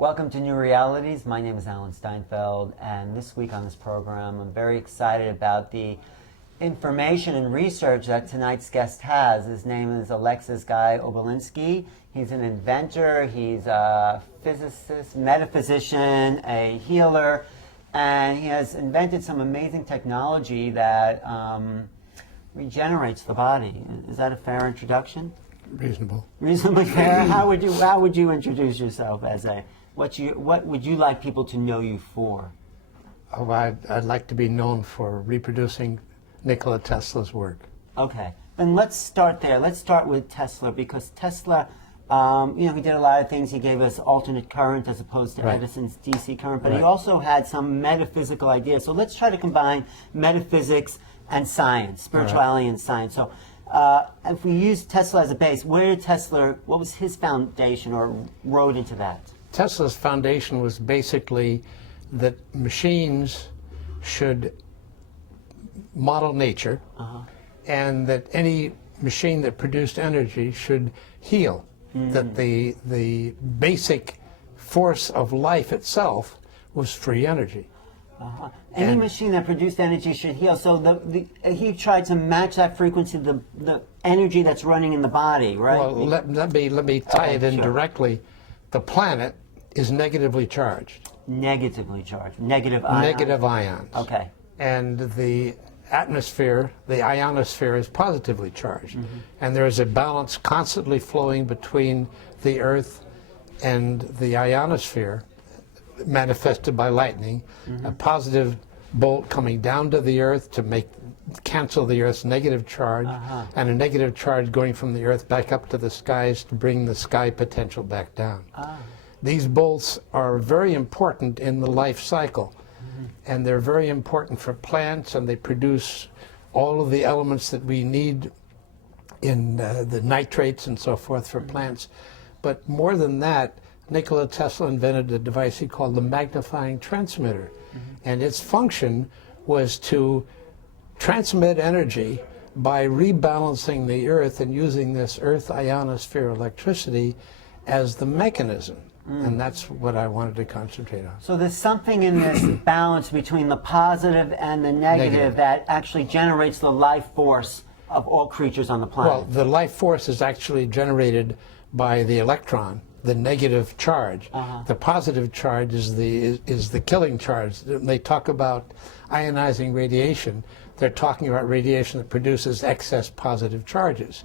Welcome to New Realities. My name is Alan Steinfeld, and this week on this program, I'm very excited about the information and research that tonight's guest has. His name is Alexis Oberlinski. He's an inventor, he's a physicist, metaphysician, a healer, and he has invented some amazing technology that regenerates the body. Is that a fair introduction? Reasonable. Reasonably fair. How would you introduce yourself as a what would you like people to know you for? Oh, I'd like to be known for reproducing Nicole Tesla's work. Okay, then let's start there. Let's start with Tesla, because Tesla, he did a lot of things. He gave us alternate current as opposed to Edison's DC current, but he also had some metaphysical ideas. So let's try to combine metaphysics and science, spirituality and science. So if we use Tesla as a base, what was his foundation or road into that? Tesla's foundation was basically that machines should model nature, and that any machine that produced energy should heal. That the basic force of life itself was free energy. Any machine that produced energy should heal. So he tried to match that frequency, the energy that's running in the body, right? Well, let me tie it in directly. The planet is negatively charged. Negatively charged. Negative ions. Negative ions. Okay. And the atmosphere, the ionosphere, is positively charged. And there is a balance constantly flowing between the Earth and the ionosphere, manifested by lightning, a positive bolt coming down to the Earth to cancel the Earth's negative charge, and a negative charge going from the Earth back up to the skies to bring the sky potential back down. These bolts are very important in the life cycle, and they're very important for plants, and they produce all of the elements that we need in the nitrates and so forth for plants. But more than that, Nikola Tesla invented a device he called the magnifying transmitter. And its function was to transmit energy by rebalancing the Earth and using this Earth ionosphere electricity as the mechanism. And that's what I wanted to concentrate on. So there's something in this balance between the positive and the negative that actually generates the life force of all creatures on the planet. Well, the life force is actually generated by the electron, the negative charge. The positive charge is the killing charge. They talk about ionizing radiation. They're talking about radiation that produces excess positive charges.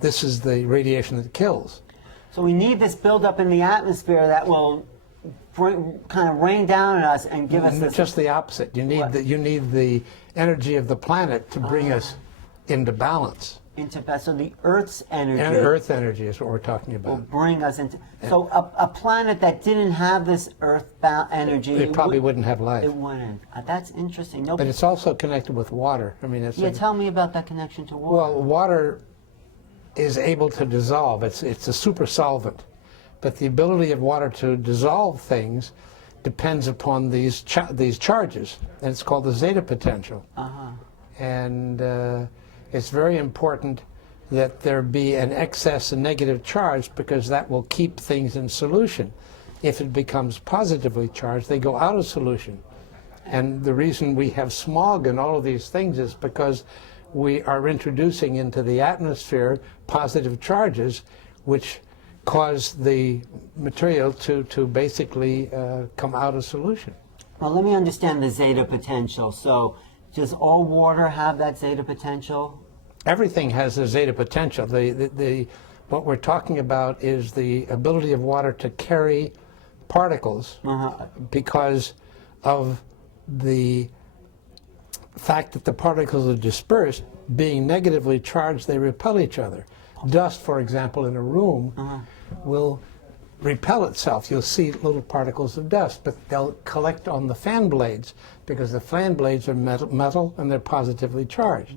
This is the radiation that kills. So we need this buildup in the atmosphere that will kind of rain down on us and give us this. Just the opposite. You need the energy of the planet to bring us into balance. So the Earth's energy. And Earth energy is what we're talking about. Will bring us into. So a planet that didn't have this Earth-bound energy. It probably wouldn't have life. It wouldn't. That's interesting. But it's also connected with water. I mean, tell me about that connection to water. Well, water is able to dissolve. It's a super solvent. But the ability of water to dissolve things depends upon these charges. And it's called the zeta potential. And it's very important that there be an excess and negative charge, because that will keep things in solution. If it becomes positively charged, they go out of solution. And the reason we have smog and all of these things is because we are introducing into the atmosphere positive charges, which cause the material to basically come out of solution. Well, let me understand the zeta potential. So does all water have that zeta potential? Everything has a zeta potential. What we're talking about is the ability of water to carry particles because of the fact that the particles are dispersed. Being negatively charged, they repel each other. Dust, for example, in a room will repel itself. You'll see little particles of dust, but they'll collect on the fan blades, because the fan blades are metal and they're positively charged.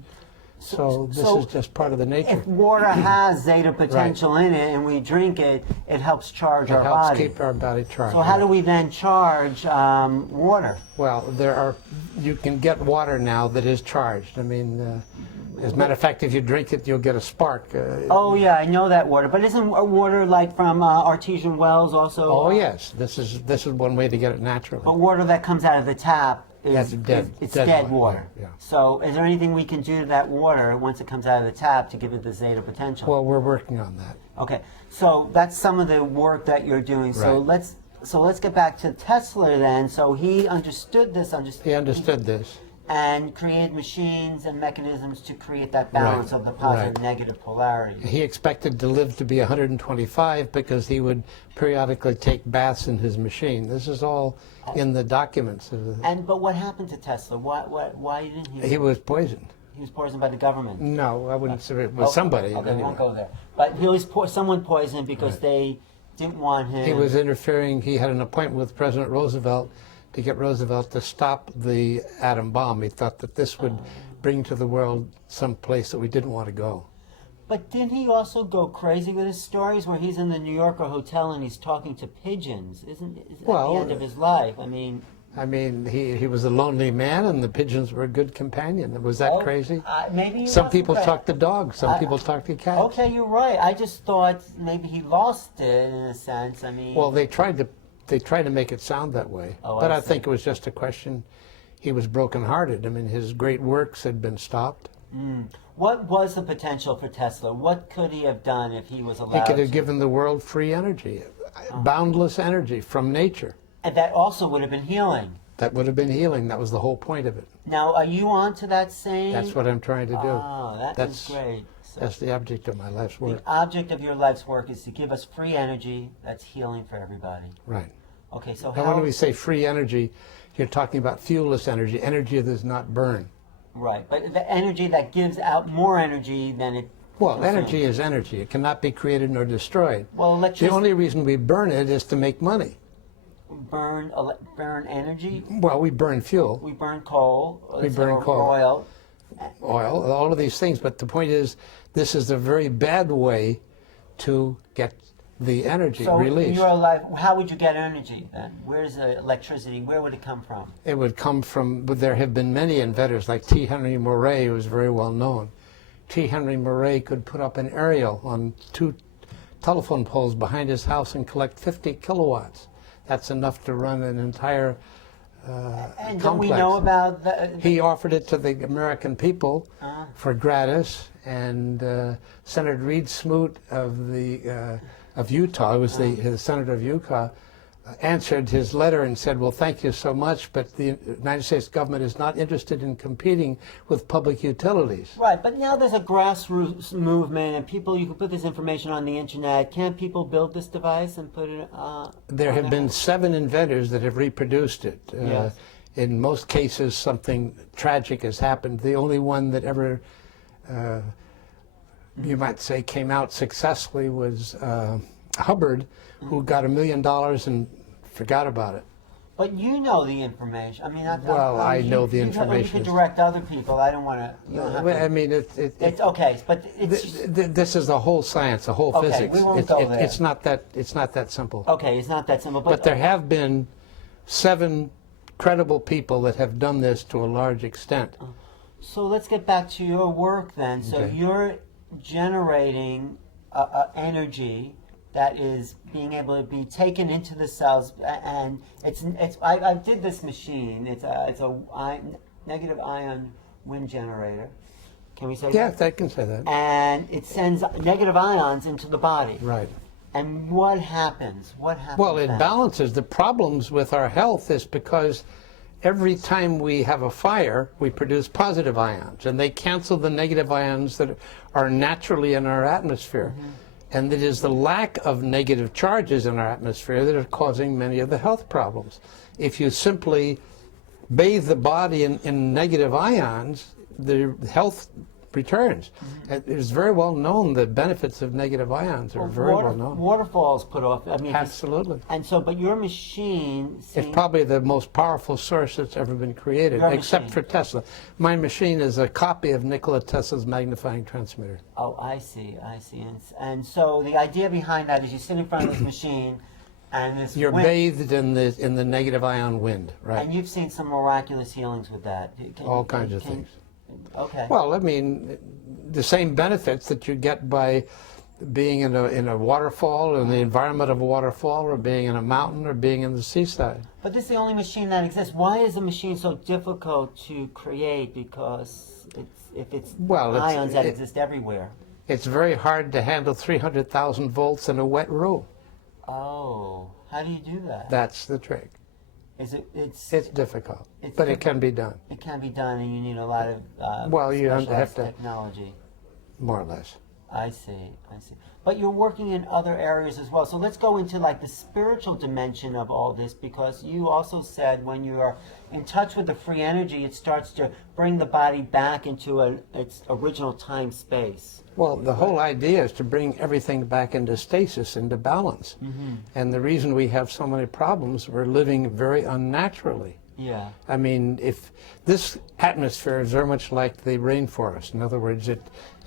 So this is just part of the nature. If water has zeta potential in it and we drink it, it helps charge our body. It helps keep our body charged. So how do we then charge water? Well, you can get water now that is charged. I mean, As a matter of fact, if you drink it, you'll get a spark. Oh yeah, I know that water. But isn't water like from artesian wells also? Oh yes, this is one way to get it naturally. But water that comes out of the tap That's dead. it's dead dead water. Yeah. So is there anything we can do to that water once it comes out of the tap to give it the zeta potential? Well, we're working on that. Okay, so that's some of the work that you're doing. So Right. let's get back to Tesla then. So he understood this. He understood this. And create machines and mechanisms to create that balance Right, of the positive right. negative polarity. He expected to live to be 125 because he would periodically take baths in his machine. This is all in the documents. But what happened to Tesla? Why didn't he? He was poisoned. He was poisoned by the government. No, I wouldn't say it was somebody. Okay, we anyway. won't go there. But he was someone poisoned because they didn't want him. He was interfering. He had an appointment with President Roosevelt to get Roosevelt to stop the atom bomb. He thought that this would bring to the world some place that we didn't want to go. But didn't he also go crazy with his stories where he's in the New Yorker hotel and he's talking to pigeons? Isn't at the end of his life? I mean, he was a lonely man, and the pigeons were a good companion. Was that crazy? Maybe he some people wasn't talk to dogs. Some people talk to cats. Okay, you're right. I just thought maybe he lost it in a sense. I mean, Well, they tried to make it sound that way, Oh, but I I think it was just a question. He was brokenhearted. I mean, his great works had been stopped. what was the potential for Tesla? What could he have done if he was allowed? He could have to? given the world free energy, boundless energy from nature. And that also would have been healing. That would have been healing. That was the whole point of it. Now, are you on to that same? That's what I'm trying to do. Oh, That's is great. So That's the object of my life's work. the object of your life's work is to give us free energy that's healing for everybody. Right. Okay, so Now, how? when we say free energy, you're talking about fuelless energy, energy that does not burn. Right, but the energy that gives out more energy than it. Well, consumes. energy is energy. It cannot be created nor destroyed. Well, The electricity. only reason we burn it is to make money. burn energy. Well, we burn fuel, We burn coal. We burn coal. Oil. oil, all of these things. But the point is, this is a very bad way to get the energy So in released. your life, how would you get energy then? Where's the electricity? Where would it come from? It would come from, but there have been many inventors, like T. Henry Murray, who was very well known. T. Henry Murray could put up an aerial on 2 telephone poles behind his house and collect 50 kilowatts. That's enough to run an entire And don't complex. we know about that? He offered it to the American people for gratis, and Senator Reed Smoot of Utah, who was the senator of Utah, answered his letter and said, well, thank you so much, but the United States government is not interested in competing with public utilities. Right, but now there's a grassroots movement, and people, you can put this information on the internet. Can't people build this device and put it There have been 7 inventors that have reproduced it. Yes. In most cases, something tragic has happened. The only one that ever, you might say, came out successfully was Hubbard, who got $1 million and forgot about it. But you know the information. I mean, I know the You information. can direct other people. I don't want to. You don't have to. I mean, It's okay, but it's this is the whole science, the whole Okay, physics. we won't go there. It's not that simple. okay. It's not that simple. But there have been 7 credible people that have done this to a large extent. So let's get back to your work then. So Okay. you're generating energy that is being able to be taken into the cells, and I did this machine. It's a negative ion wind generator. Can we say Yeah, that? I can say that. And it sends negative ions into the body. Right. And what happens? What happens? Well, it then? balances. The problems with our health is because every time we have a fire, we produce positive ions, and they cancel the negative ions that are naturally in our atmosphere. And it is the lack of negative charges in our atmosphere that are causing many of the health problems. If you simply bathe the body in negative ions, the health returns. It is very well known the benefits of negative ions are very well known. Waterfalls put off. I mean, Absolutely. And so, but your machine. It's probably the most powerful source that's ever been created, Your except machine. for Tesla. My machine is a copy of Nikola Tesla's magnifying transmitter. Oh, I see. And so the idea behind that is you sit in front of this machine, and this You're wind, bathed in the negative ion wind, right? and you've seen some miraculous healings with that. All kinds of things. Okay. Well, I mean, the same benefits that you get by being in a waterfall, in the environment of a waterfall, or being in a mountain, or being in the seaside. But this is the only machine that exists. Why is a machine so difficult to create? Because if it's ions that exist everywhere. It's very hard to handle 300,000 volts in a wet room. Oh, how do you do that? That's the trick. It's difficult, but it can be done. It can be done, and you need a lot of you have to technology. More or less. I see. But you're working in other areas as well. So let's go into like the spiritual dimension of all this, because you also said when you are in touch with the free energy, it starts to bring the body back into its original time space. Well, the whole idea is to bring everything back into stasis, into balance. Mm-hmm. And the reason we have so many problems, we're living very unnaturally. Yeah. I mean, if this atmosphere is very much like the rainforest. In other words,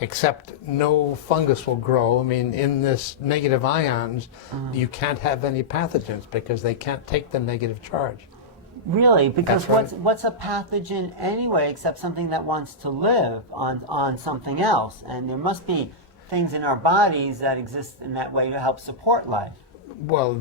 except no fungus will grow. I mean, in this negative ions, you can't have any pathogens because they can't take the negative charge. Really? Because That's right. what's a pathogen anyway except something that wants to live on something else? And there must be things in our bodies that exist in that way to help support life. Well,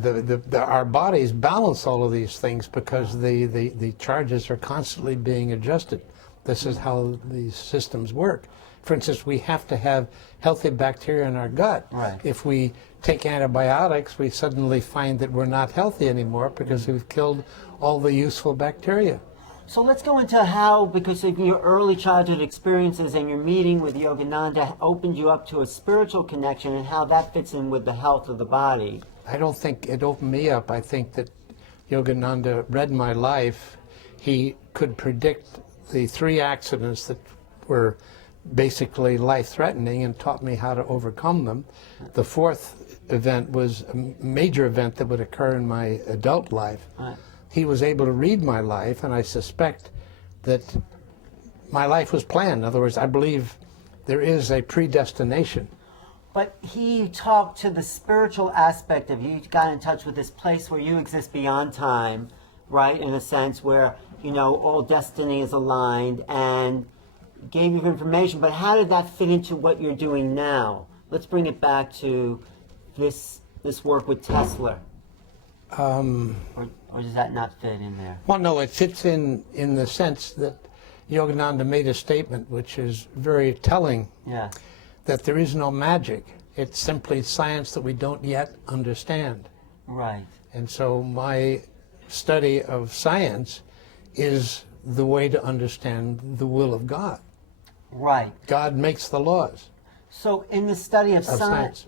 our bodies balance all of these things because the charges are constantly being adjusted. This is how these systems work. For instance, we have to have healthy bacteria in our gut. Right. If we take antibiotics, we suddenly find that we're not healthy anymore because we've killed all the useful bacteria. So let's go into how, because of your early childhood experiences and your meeting with Yogananda opened you up to a spiritual connection and how that fits in with the health of the body. I don't think it opened me up. I think that Yogananda read my life. He could predict the 3 accidents that were basically life-threatening and taught me how to overcome them. The 4th event was a major event that would occur in my adult life. Right. He was able to read my life, and I suspect that my life was planned. In other words, I believe there is a predestination. But he talked to the spiritual aspect of you. You got in touch with this place where you exist beyond time, right? In a sense where, you know, all destiny is aligned, and gave you information. But how did that fit into what you're doing now? Let's bring it back to this work with Tesla. Or does that not fit in there? Well, no, it fits in the sense that Yogananda made a statement which is very telling. Yeah. That there is no magic. It's simply science that we don't yet understand. Right. And so my study of science is the way to understand the will of God. Right. God makes the laws. So in the study of science,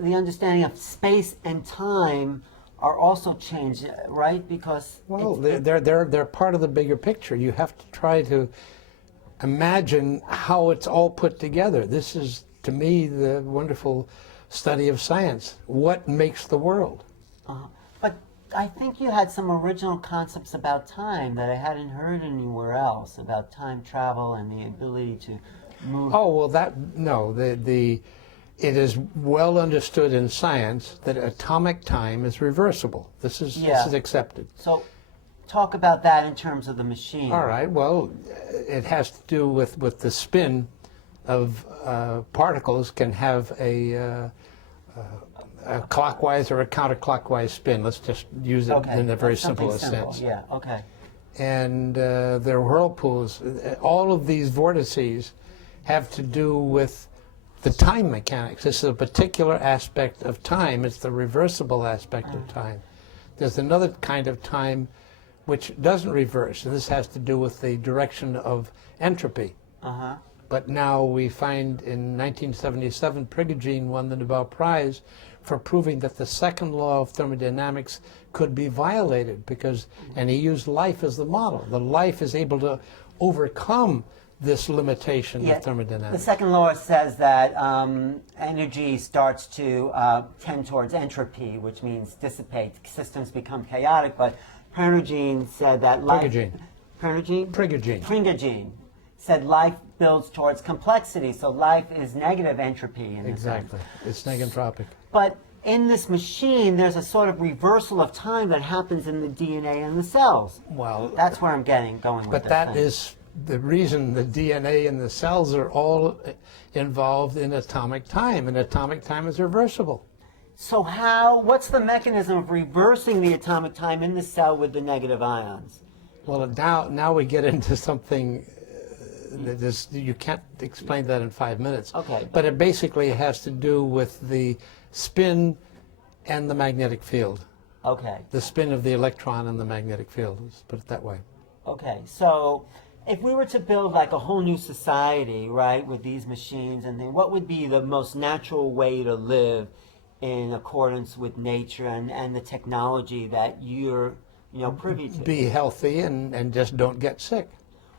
the understanding of space and time are also changed, right? Because they're part of the bigger picture. You have to try to imagine how it's all put together. This is, to me, the wonderful study of science. What makes the world? But I think you had some original concepts about time that I hadn't heard anywhere else, about time travel and the ability to move. Oh, well, it is well understood in science that atomic time is reversible. This is accepted. So talk about that in terms of the machine. All right. Well, it has to do with the spin of particles can have a clockwise or a counterclockwise spin. Let's just use it in a very simple sense. Yeah, okay. And there are whirlpools. All of these vortices have to do with the time mechanics. This is a particular aspect of time. It's the reversible aspect of time. There's another kind of time which doesn't reverse, and this has to do with the direction of entropy. But now we find in 1977, Prigogine won the Nobel Prize for proving that the second law of thermodynamics could be violated and he used life as the model. The life is able to overcome this limitation of thermodynamics. The second law says that energy starts to tend towards entropy, which means dissipate. Systems become chaotic, but Prigogine said that life... Prigogine said life builds towards complexity, so life is negative entropy. Exactly. It's negentropic. But in this machine, there's a sort of reversal of time that happens in the DNA and the cells. Well, that's where I'm going with this. But that is the reason the DNA and the cells are all involved in atomic time, and atomic time is reversible. So what's the mechanism of reversing the atomic time in the cell with the negative ions? Well, now we get into something that is, you can't explain that in 5 minutes. Okay. But it basically has to do with the spin and the magnetic field. Okay. The spin of the electron and the magnetic field, let's put it that way. Okay, so if we were to build like a whole new society, right, with these machines, and then what would be the most natural way to live in accordance with nature and the technology that you're, privy to? Be healthy and just don't get sick.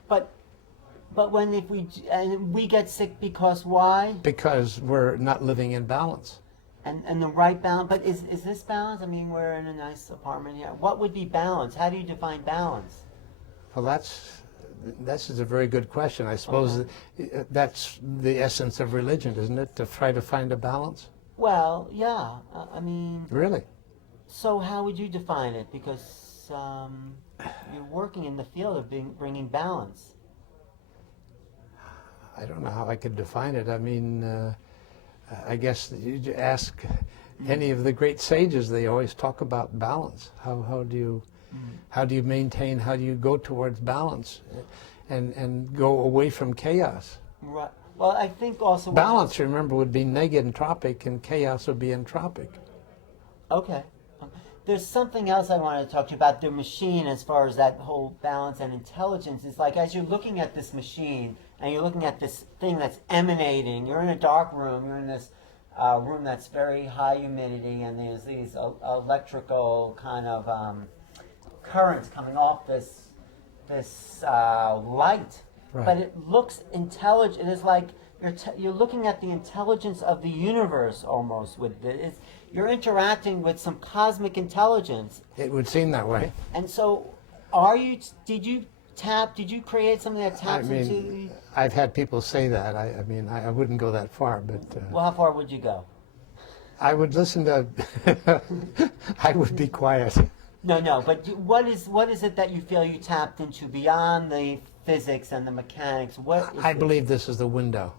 But when if we get sick because why? Because we're not living in balance. And the right balance, but is this balance? I mean, we're in a nice apartment here. What would be balance? How do you define balance? Well, that's a very good question. I suppose that's the essence of religion, isn't it? To try to find a balance? Well, yeah. I mean... Really? So how would you define it? Because you're working in the field of bringing balance. I don't know how I could define it. I mean, I guess you ask any of the great sages, they always talk about balance. How do you maintain, how do you go towards balance and go away from chaos? Right. Well, I think also... Balance, remember, would be negentropic and chaos would be entropic. Okay. There's something else I wanted to talk to you about, the machine, as far as that whole balance and intelligence. It's like, as you're looking at this machine and you're looking at this thing that's emanating, you're in a dark room, you're in this room that's very high humidity, and there's these electrical kind of currents coming off this light. Right. But it looks intelligent. It is like you're looking at the intelligence of the universe almost with it. You're interacting with some cosmic intelligence. It would seem that way. And so, did you create something that taps into... I've had people say that. I mean, I wouldn't go that far, but... Well, how far would you go? I would listen to... I would be quiet. No, but what is it that you feel you tapped into beyond the physics and the mechanics? I believe this is the window.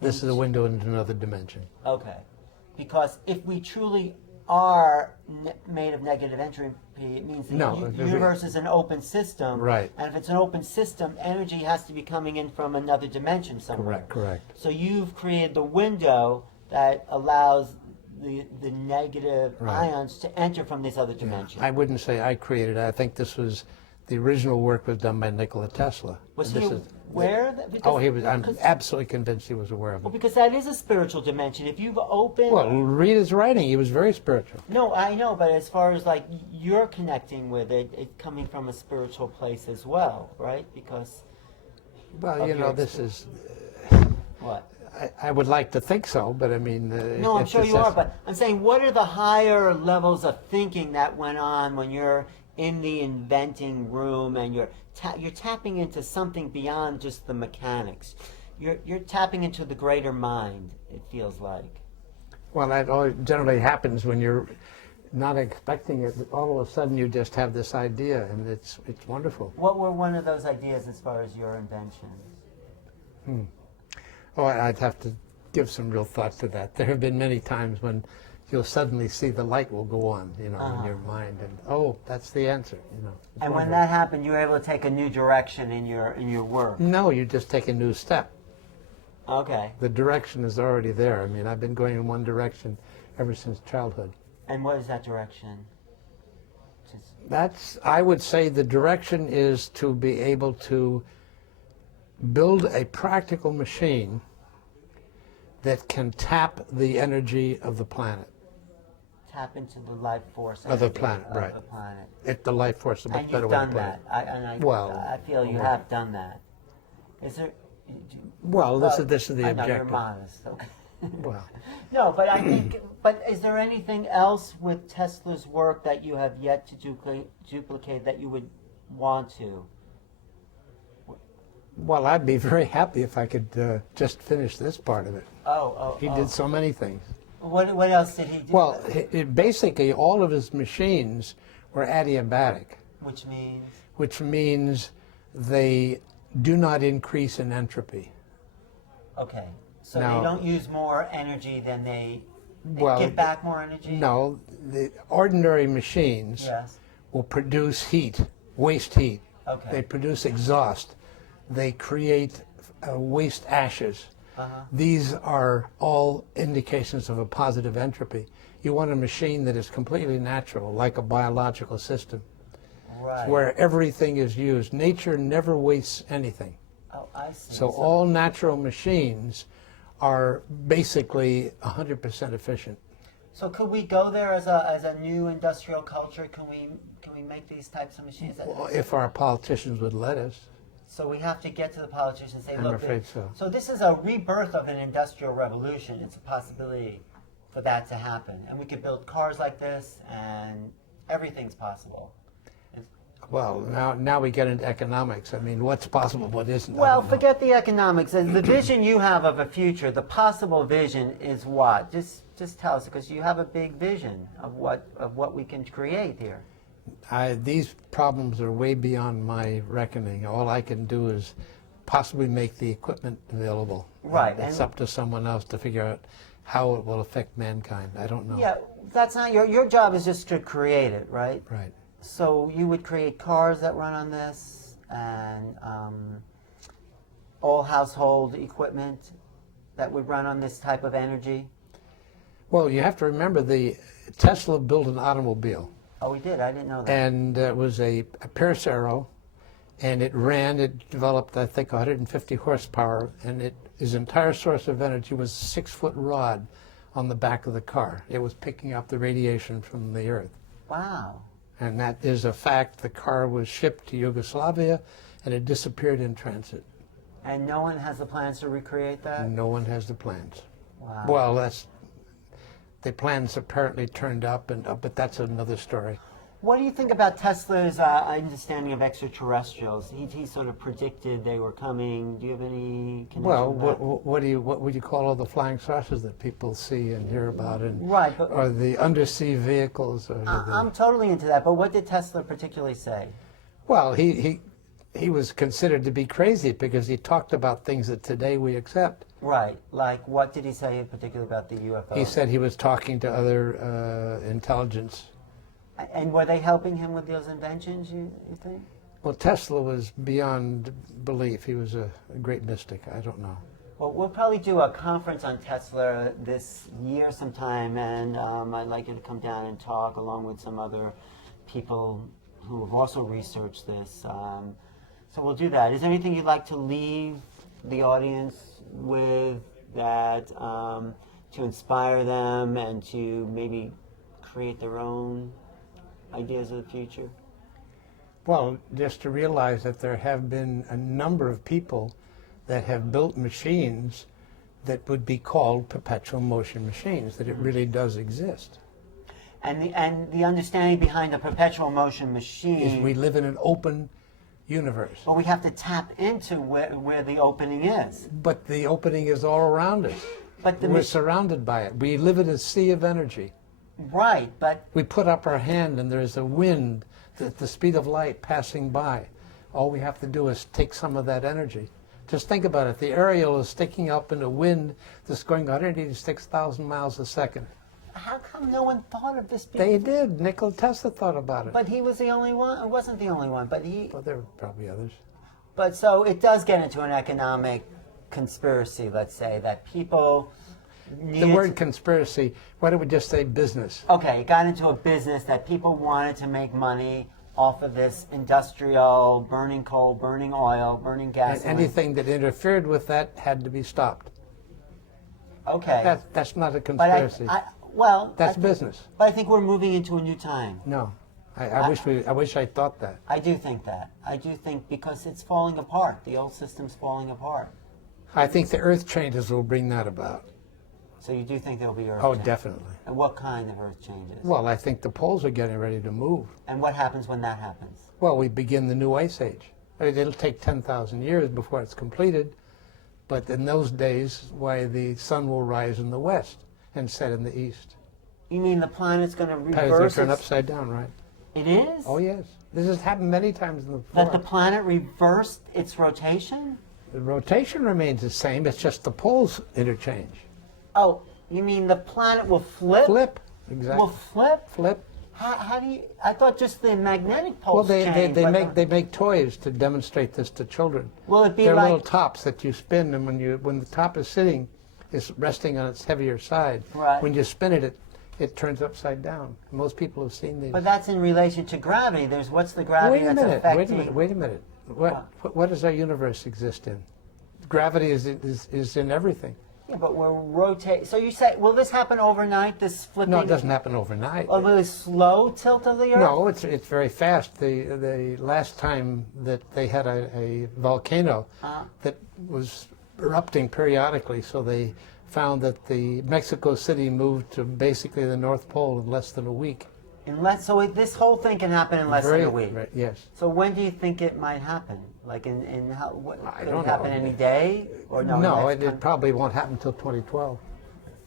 This is the window into another dimension. Okay. Because if we truly are made of negative entropy, it means the universe is an open system. Right. And if it's an open system, energy has to be coming in from another dimension somewhere. Correct. So you've created the window that allows the negative ions to enter from this other dimension. I wouldn't say I created it. I think this was, the original work was done by Nicole Tesla. Was he aware of that? I'm absolutely convinced he was aware of it. Well, because that is a spiritual dimension. If you've opened... Well, read his writing. He was very spiritual. No, I know, but as far as like you're connecting with it coming from a spiritual place as well, right? Because... Well, this is... What? I would like to think so, but I mean... no, I'm sure you are, but I'm saying, what are the higher levels of thinking that went on when you're in the inventing room and you're tapping into something beyond just the mechanics? You're tapping into the greater mind, it feels like. Well, that generally happens when you're not expecting it. All of a sudden you just have this idea, and it's wonderful. What were one of those ideas as far as your inventions? Oh, I'd have to give some real thought to that. There have been many times when you'll suddenly see the light will go on, in your mind, and that's the answer, And when that happened, you were able to take a new direction in your work. No, you just take a new step. Okay. The direction is already there. I mean, I've been going in one direction ever since childhood. And what is that direction? I would say the direction is to be able to build a practical machine that can tap the energy of the planet. Tap into the life force of the planet, right? The planet. It's the life force. And you've done that. I feel you have done that. Is there? This is the I objective. know you're modest. Okay. Well. No, but I think. But is there anything else with Tesla's work that you have yet to duplicate that you would want to? Well, I'd be very happy if I could just finish this part of it. He did so many things. What else did he do? Well, basically all of his machines were adiabatic. Which means? Which means they do not increase in entropy. Okay. So Now- they don't use more energy than they Well, give back more energy? No, the ordinary machines Yes. will produce heat, waste heat. Okay. They produce exhaust. They create waste ashes. Uh-huh. These are all indications of a positive entropy. You want a machine that is completely natural, like a biological system, Right. where everything is used. Nature never wastes anything. Oh, I see. So all natural machines are basically 100% efficient. So could we go there as a new industrial culture? Can we make these types of machines? Well, if our politicians would let us. So we have to get to the politicians and say, I'm look, afraid so. So this is a rebirth of an industrial revolution. It's a possibility for that to happen. And we could build cars like this, and everything's possible. Well, now we get into economics. I mean, what's possible, what isn't? I Well, don't know. forget the economics. And the vision you have of a future, the possible vision is what? Just tell us, because you have a big vision of what we can create here. These problems are way beyond my reckoning. All I can do is possibly make the equipment available. Right, It's and- up to someone else to figure out how it will affect mankind. I don't know. Yeah, that's not your job is just to create it, right? Right. So you would create cars that run on this, and all household equipment that would run on this type of energy. Well, you have to remember Tesla built an automobile, Oh, we did. I didn't know that. and it was a Pierce Arrow, and it developed, I think, 150 horsepower, and his entire source of energy was a 6-foot rod on the back of the car. It was picking up the radiation from the earth. Wow. And that is a fact. The car was shipped to Yugoslavia, and it disappeared in transit. And no one has the plans to recreate that? No one has the plans. Wow. Well, the plans apparently turned up, but that's another story. What do you think about Tesla's understanding of extraterrestrials? He sort of predicted they were coming. Do you have any connection Well, with that? what would you call all the flying saucers that people see and hear about, Right, but or the undersea vehicles? Or I'm totally into that. But what did Tesla particularly say? well, he was considered to be crazy because he talked about things that today we accept. Right. Like, what did he say in particular about the UFO? He said he was talking to other intelligence. And were they helping him with those inventions, you think? Well, Tesla was beyond belief. He was a great mystic. I don't know. Well, we'll probably do a conference on Tesla this year sometime, and I'd like you to come down and talk along with some other people who have also researched this. So we'll do that. Is there anything you'd like to leave the audience with that to inspire them and to maybe create their own ideas of the future? Well, just to realize that there have been a number of people that have built machines that would be called perpetual motion machines, that it really does exist. And the understanding behind the perpetual motion machine Is we live in an open universe. But we have to tap into where the opening is. But the opening is all around us. But We're surrounded by it. We live in a sea of energy. right, but We put up our hand and there's a wind at the speed of light passing by. All we have to do is take some of that energy. Just think about it. The aerial is sticking up in a wind that's going 186,000 miles a second. how come no one thought of this? They did. Nicole Tesla thought about it. But he was the only one. It wasn't the only one. But Well, there were probably others. But so it does get into an economic conspiracy. Let's say that people. The word conspiracy, why don't we just say business? Okay, it got into a business that people wanted to make money off of this industrial burning coal, burning oil, burning And gasoline. anything that interfered with that had to be stopped. Okay. That's not a but conspiracy. That's business. But I think we're moving into a new time. No, I wish I thought that. I do think that. I do think because it's falling apart. The old system's falling apart. I think the earth changes will bring that about. So you do think there'll be earth Oh, changes? definitely. And what kind of earth changes? Well, I think the poles are getting ready to move. And what happens when that happens? Well, we begin the new ice age. I mean, it'll take 10,000 years before it's completed, but in those days, why the sun will rise in the west and set in the east. You mean the planet's going to Planets will reverse turn its, upside down, right? It is? Oh, yes. This has happened many times in the That the past. planet reversed its rotation? The rotation remains the same, it's just the poles interchange. Oh, you mean the planet will flip? Flip, exactly. Will flip? Flip. How do you? I thought just the magnetic Well, poles change. they make toys to demonstrate this to children. Will it be They're like? little tops that you spin, and when the top is sitting, is resting on its heavier side. Right. When you spin it, it turns upside down. Most people have seen these. But that's in relation to gravity. There's what's the gravity Wait a that's minute. affecting? Wait a minute. What does our universe exist in? Gravity is in everything. Yeah, but we're rotating. So you say, will this happen overnight? This flipping? No, it doesn't happen overnight. Or will it slow tilt of the Earth? No, it's very fast. The last time that they had a volcano that was erupting periodically, so they found that the Mexico City moved to basically the North Pole in less than a week. This whole thing can happen in less than a week. Right, yes. So when do you think it might happen? Like in how? What, I could don't it happen know. any day? Or no? No, next it time? probably won't happen until 2012.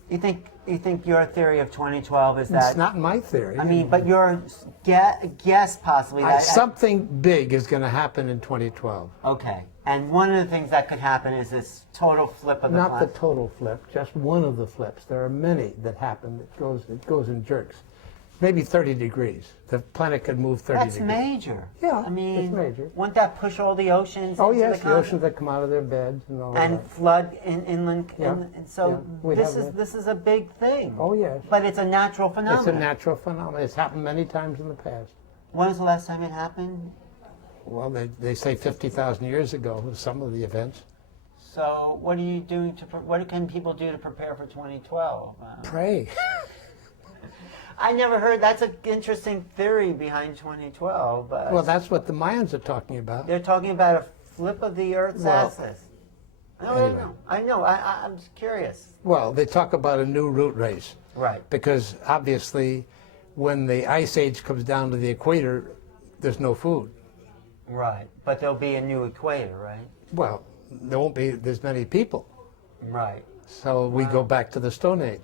You think your theory of 2012 is that? It's not my theory. I mean, but your guess possibly that something big is going to happen in 2012. Okay, and one of the things that could happen is this total flip of the Not planet. the total flip, just one of the flips. There are many that happen. It goes in jerks. Maybe 30 degrees. The planet could move 30 That's degrees. major. Yeah, I mean, it's major. Wouldn't that push all the oceans? Oh into yes, the the oceans that come out of their beds and all and that. flood inland. Yeah, And so yeah, this is a big thing. Oh yes. But it's a natural phenomenon. It's a natural phenomenon. It's happened many times in the past. When was the last time it happened? Well, they say 50,000 years ago was some of the events. So what are you doing what can people do to prepare for 2012? Pray. I never heard. That's an interesting theory behind 2012. But Well, that's what the Mayans are talking about. they're talking about a flip of the Earth's Well, axis. No, anyway. I know. I'm just curious. Well, they talk about a new root race. Right. Because obviously, when the ice age comes down to the equator, there's no food. Right. But there'll be a new equator, right? Well, there won't be as many people. Right. So we go back to the Stone Age.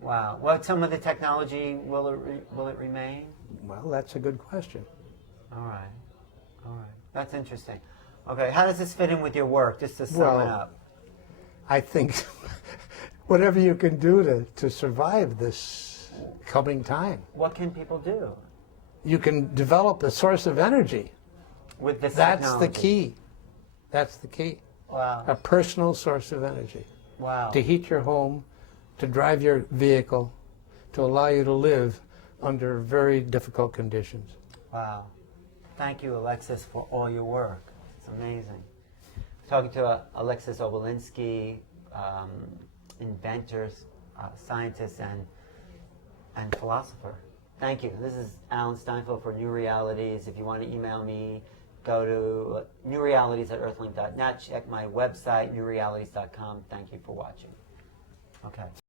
Wow. What some of the technology will it remain? Well, that's a good question. All right. All right. That's interesting. Okay. How does this fit in with your work? Just to sum it up. I think whatever you can do to survive this coming time. What can people do You can develop a source of energy. with this That's technology? the key. That's the key. Wow. A personal source of energy. Wow. To heat your home, to drive your vehicle, to allow you to live under very difficult conditions. Wow. Thank you, Alexis, for all your work. It's amazing. Talking to Alexis Oberlinski, inventor, scientist, and philosopher. Thank you. This is Alan Steinfeld for New Realities. If you want to email me, go to newrealities@earthlink.net. Check my website, newrealities.com. Thank you for watching. Okay.